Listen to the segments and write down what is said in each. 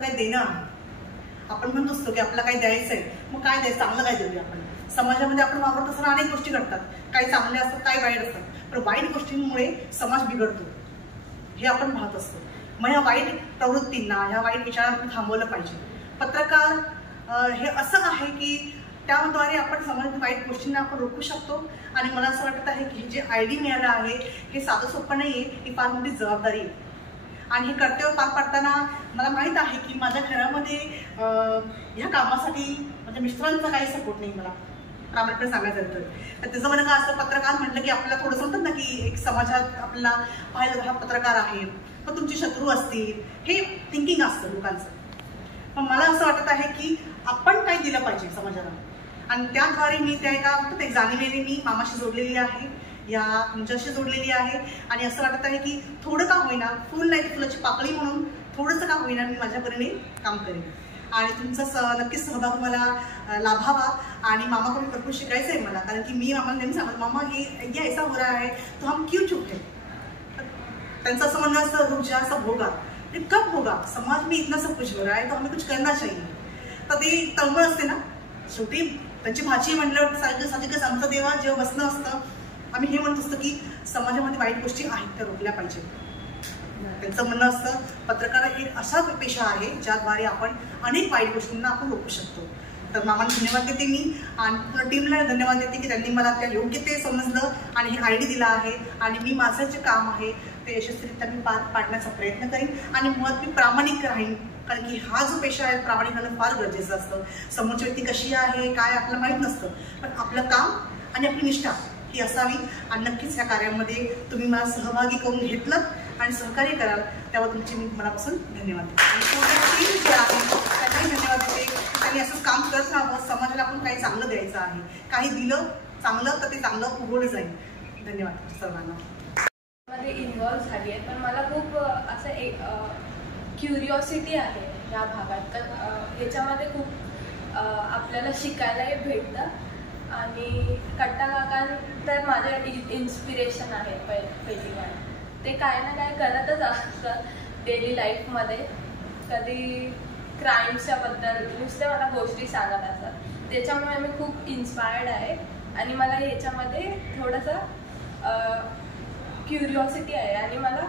काय देणं आहे. आपण म्हणत असतो की आपल्याला काय द्यायचं आहे, मग काय द्यायचं, चांगलं काय देऊया. आपण समाजामध्ये आपण वावरत असताना अनेक गोष्टी घडतात, काही चांगले असतात काही वाईट असतात, पण वाईट गोष्टींमुळे समाज बिघडतो हे आपण पाहत असतो. मग ह्या वाईट प्रवृत्तींना, ह्या वाईट विचारांना थांबवलं पाहिजे. पत्रकार हे असं आहे की त्याद्वारे आपण समाजातील वाईट गोष्टींना आपण रोखू शकतो. आणि मला असं वाटत आहे की हे जे ID मिळालं आहे हे साधं सोपं नाही आहे, ही फार मोठी जबाबदारी आहे. आणि हे कर्तव्य पार पाडताना मला माहीत आहे की माझ्या घरामध्ये ह्या कामासाठी म्हणजे मिस्टरांचा काही सपोर्ट नाही. मला प्रामाणिकपणे सांगायचं तर त्याचं म्हणणं काय असतं, पत्रकार म्हटलं की आपल्याला थोडंसं म्हणतात ना की एक समाजात आपल्याला पाहिलं हा पत्रकार आहे, पण तुमचे शत्रू असतील, हे थिंकिंग असतं लोकांचं. पण मला असं वाटत आहे की आपण काय दिलं पाहिजे समाजाला, आणि त्याद्वारे मी त्या एका जाणीवेने मी मामाशी जोडलेली आहे, या तुमच्याशी जोडलेली आहे. आणि असं वाटत आहे की थोडं का होईना, फुल नाही फुलाची पाकळी म्हणून थोडंसं का होईना मी माझ्या परीने काम करेन. आणि तुमचा नक्कीच सहभाग मला लाभावा. आणि मामाकडून भरपूर शिकायचं आहे मला, कारण की मी मामाला नेहमी सांगत, मामा ये ऐसा हो रहा है तो हम क्यों चुप है. त्यांचं असं म्हणणं असतं, रुक जा सब होगा, कब होगा, समाज में इतना सब कुछ हो रहा है तो हमें कुछ करना चाहिए. तर ते तळमळ असते ना, शेवटी त्यांची भाची म्हटल्यावर साहजिकच आमचं देवा जेव्हा बसणं असतं, आम्ही हे म्हणत असतो की समाजामध्ये वाईट गोष्टी आहेत त्या रोखल्या पाहिजे. त्यांचं म्हणणं असतं पत्रकार एक असा पेशा आहे ज्याद्वारे आपण अनेक वाईट गोष्टींना आपण रोखू शकतो. तर मामांना धन्यवाद देते मी, आणि पूर्ण टीमला धन्यवाद देते की त्यांनी मला त्या योग्य ते समजलं आणि हे ID दिला आहे. आणि मी माझं जे काम आहे ते यशस्वीरित्या मी पार पाडण्याचा प्रयत्न करीन. आणि मुळात मी प्रामाणिक राहीन, कारण की हा जो पेशा आहे प्रामाणिक राहणं फार गरजेचं असतं. समोरची व्यक्ती कशी आहे काय आपल्याला माहीत नसतं, पण आपलं काम आणि आपली निष्ठा ही असावी. आणि नक्कीच ह्या कार्यामध्ये तुम्ही मला सहभागी करून घेतलं आणि सहकार्य कराल, त्यावर तुमची मी मनापासून धन्यवाद देते. आणि पूर्ण टीम जे आहे त्यांनाही धन्यवाद देते. त्यांनी असंच काम करत राहावं, समाजाला आपण काही चांगलं द्यायचं आहे, काही दिलं चांगलं तर ते चांगलं उघड जाईल. धन्यवाद सर्वांना. मध्ये इन्व्हॉल्व झाली आहे, पण मला खूप असं एक क्युरिओसिटी आहे या भागात. तर ह्याच्यामध्ये खूप आपल्याला शिकायलाही भेटतं. आणि कट्टा काका तर माझे इन्स्पिरेशन आहे. पहिली गाणं ते काय ना काय करतच असतं डेली लाईफमध्ये. कधी क्राईमच्या बद्दल नुसत्या मला गोष्टी सांगत असतात, त्याच्यामुळे मी खूप इन्स्पायर्ड आहे. आणि मला ह्याच्यामध्ये थोडंसं क्युरिओसिटी आहे आणि मला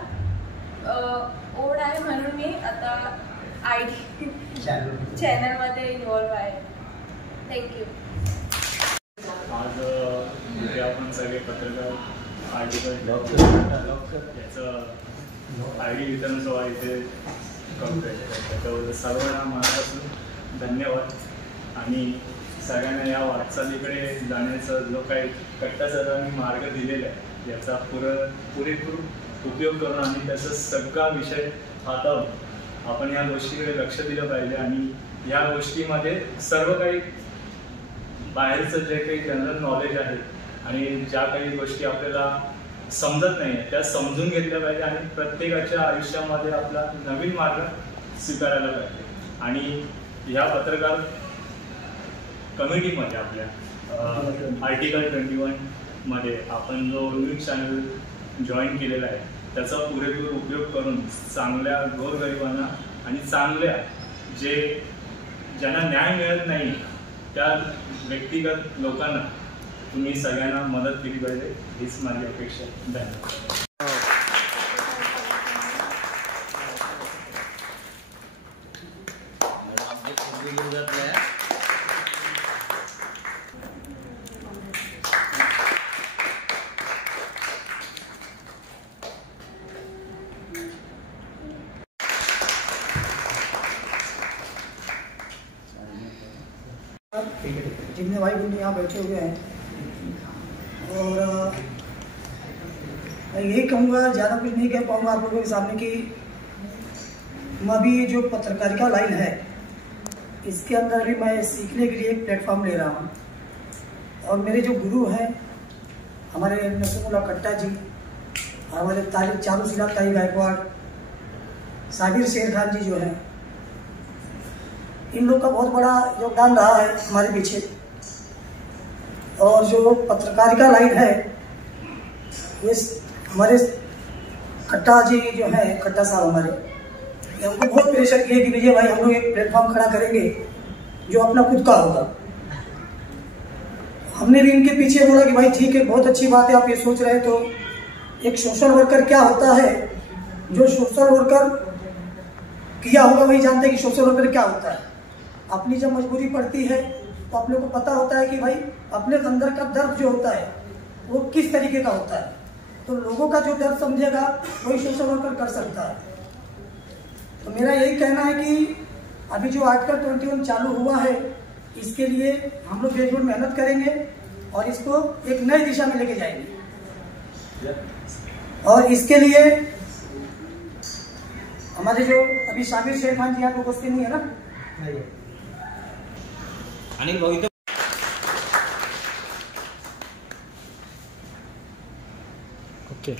ओढ आहे, म्हणून मी आता ID चॅनलमध्ये इन्व्हॉल्व आहे. थँक्यू. आज इथे आपण सगळे पत्रकार आर्टिकल याचं ID वितरण सोहळा इथे करतोय, त्याच्याबद्दल सर्वांना मनापासून धन्यवाद. आणि सगळ्यांना या वाटचालीकडे जाण्याचा जो काही कट्टा सरांनी मार्ग दिलेला आहे याचा पुरेपूर उपयोग करून आणि त्याचा सगळा विषय हाताळून आपण या गोष्टीकडे लक्ष दिलं पाहिजे. आणि या गोष्टीमध्ये सर्व काही बाहेरचं जे काही जनरल नॉलेज आहे आणि ज्या काही गोष्टी आपल्याला समजत नाही आहेत त्या समजून घेतल्या पाहिजे आणि प्रत्येकाच्या आयुष्यामध्ये आपला नवीन मार्ग स्वीकारायला पाहिजे. आणि या पत्रकार कमिटीमध्ये आपल्या आर्टिकल 21 मध्ये आपण जो न्यूज चॅनल जॉईन केलेला आहे त्याचा पुरेपूर उपयोग करून चांगल्या गोरगरिबांना आणि चांगल्या ज्यांना न्याय मिळत नाही त्या व्यक्तिगत लोकांना तुम्ही सगळ्यांना मदत केली पाहिजे, हीच माझी अपेक्षा. धन्यवाद. जितने भाई बहन यहाँ बैठे हुए हैं, और मैं यही कहूँगा, ज़्यादा कुछ नहीं कह पाऊँगा आप लोगों के सामने कि मैं भी जो पत्रकारिता लाइन है इसके अंदर भी मैं सीखने के लिए एक प्लेटफॉर्म ले रहा हूँ. और मेरे जो गुरु हैं हमारे नरसिंह कट्टा जी, हमारे चारूशिला ताई गायकवाड़, साबिर शेर खान जी जो हैं, इन लोग का बहुत बड़ा योगदान रहा है हमारे पीछे. और जो पत्रकारिता लाइन है ये हमारे कट्टा जी जो है, कट्टा साहब हमारे, कि हमको बहुत प्रेशर किए कि विजय भाई हम लोग एक प्लेटफॉर्म खड़ा करेंगे जो अपना खुद का होगा। हमने भी इनके पीछे बोला कि भाई ठीक है, बहुत अच्छी बात है, आप ये सोच रहे हैं। तो एक सोशल वर्कर क्या होता है, जो सोशल वर्कर किया होगा वही जानते हैं कि सोशल वर्कर क्या होता है। अपनी जब मजबूरी पड़ती है तो आप लोग को पता होता है कि भाई अपने अंदर का दर्द जो होता है वो किस तरीके का होता है। तो लोगों का जो दर्द समझेगा वही सोशल वर्कर कर सकता है। तो मेरा यही कहना है कि अभी जो आर्टिकल 21 चालू हुआ है, इसके लिए हम लोग बेजोड़ मेहनत करेंगे और इसको एक नई दिशा में लेके जाएंगे। और इसके लिए हमारे जो अभी शामिर शेर खान जी यहाँ पे उपस्थित नहीं है ना, अनिल भाई तो ओके।